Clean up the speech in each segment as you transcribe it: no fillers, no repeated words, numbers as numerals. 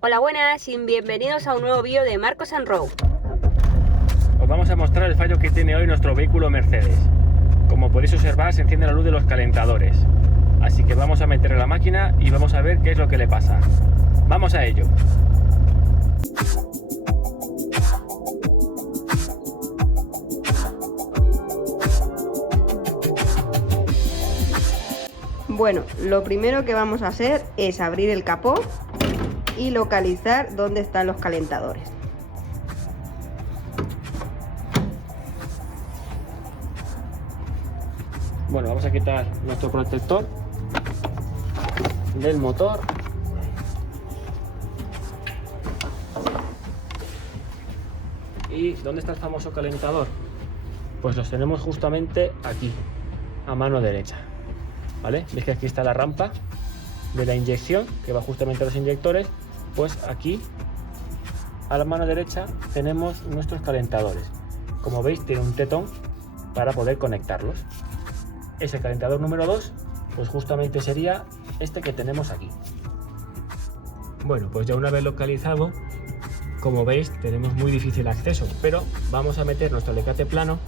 Hola, buenas y bienvenidos a un nuevo vídeo de Marcos and Row. Os vamos a mostrar el fallo que tiene hoy nuestro vehículo Mercedes. Como podéis observar, se enciende la luz de los calentadores. Así que vamos a meterle la máquina y vamos a ver qué es lo que le pasa. ¡Vamos a ello! Bueno, lo primero que vamos a hacer es abrir el capó y localizar dónde están los calentadores. Bueno, vamos a quitar nuestro protector del motor. ¿Y dónde está el famoso calentador? Pues los tenemos justamente aquí, a mano derecha. ¿Vale? Veis que aquí está la rampa de la inyección que va justamente a los inyectores. Pues aquí a la mano derecha tenemos nuestros calentadores. Como veis, tiene un tetón para poder conectarlos. Ese calentador número 2 pues justamente sería este que tenemos aquí. Bueno, pues ya una vez localizado, como veis, tenemos muy difícil acceso, pero vamos a meter nuestro alicate plano.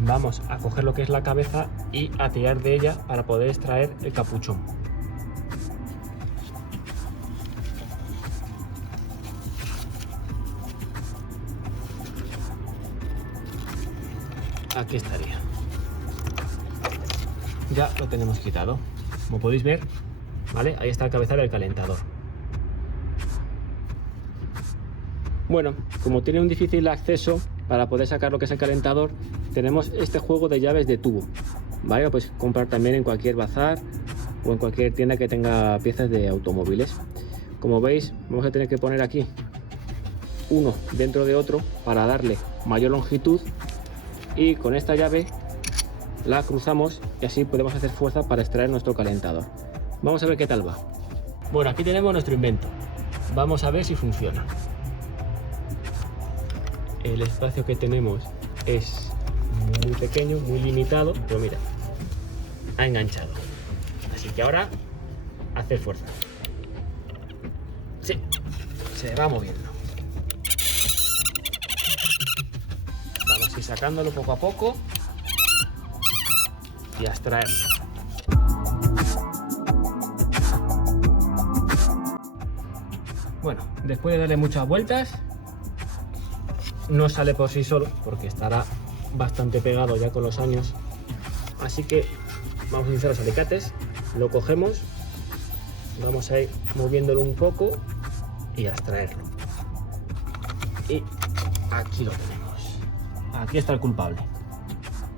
Vamos a coger lo que es la cabeza y a tirar de ella para poder extraer el capuchón. Aquí estaría. Ya lo tenemos quitado. Como podéis ver, ¿vale? Ahí está el cabezal del calentador. Bueno, como tiene un difícil acceso, para poder sacar lo que es el calentador, tenemos este juego de llaves de tubo, ¿vale? Lo podéis comprar también en cualquier bazar o en cualquier tienda que tenga piezas de automóviles. Como veis, vamos a tener que poner aquí uno dentro de otro para darle mayor longitud, y con esta llave la cruzamos y así podemos hacer fuerza para extraer nuestro calentador. Vamos a ver qué tal va. Bueno, aquí tenemos nuestro invento. Vamos a ver si funciona. El espacio que tenemos es muy pequeño, muy limitado, pero mira, ha enganchado. Así que ahora hacer fuerza. Sí, se va moviendo. Vamos a ir sacándolo poco a poco y a extraerlo. Bueno, después de darle muchas vueltas, no sale por sí solo porque estará bastante pegado ya con los años, así que vamos a utilizar los alicates, lo cogemos, vamos a ir moviéndolo un poco y a extraerlo. Y aquí lo tenemos. Aquí está el culpable,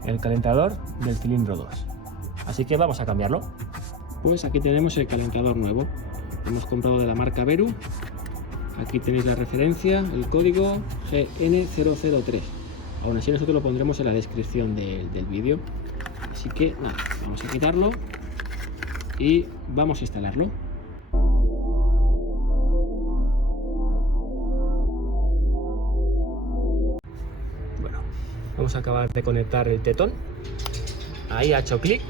el calentador del cilindro 2. Así que vamos a cambiarlo. Pues aquí tenemos el calentador nuevo, hemos comprado de la marca Veru. Aquí tenéis la referencia, el código GN003. Aún así nosotros lo pondremos en la descripción del vídeo. Así que nada, vamos a quitarlo y vamos a instalarlo. Bueno, vamos a acabar de conectar el tetón. Ahí ha hecho clic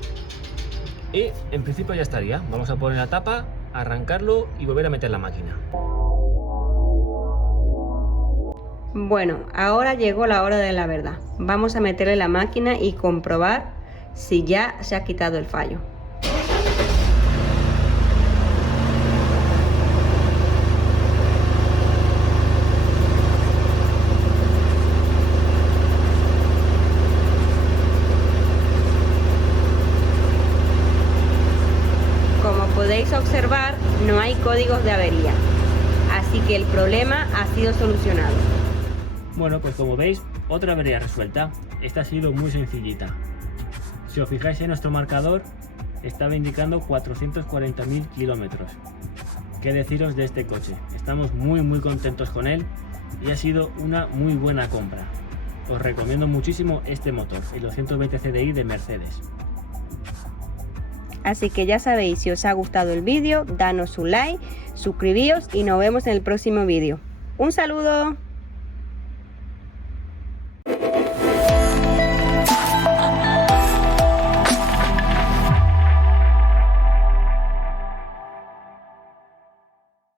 y en principio ya estaría. Vamos a poner la tapa, arrancarlo y volver a meter la máquina. Bueno, ahora llegó la hora de la verdad. Vamos a meterle la máquina y comprobar si ya se ha quitado el fallo. Como podéis observar, no hay códigos de avería, así que el problema ha sido solucionado. Bueno, pues como veis, otra avería resuelta. Esta ha sido muy sencillita. Si os fijáis en nuestro marcador, estaba indicando 440.000 kilómetros. ¿Qué deciros de este coche? Estamos muy contentos con él y ha sido una muy buena compra. Os recomiendo muchísimo este motor, el 220 CDI de Mercedes. Así que ya sabéis, si os ha gustado el vídeo, danos un like, suscribíos y nos vemos en el próximo vídeo. ¡Un saludo!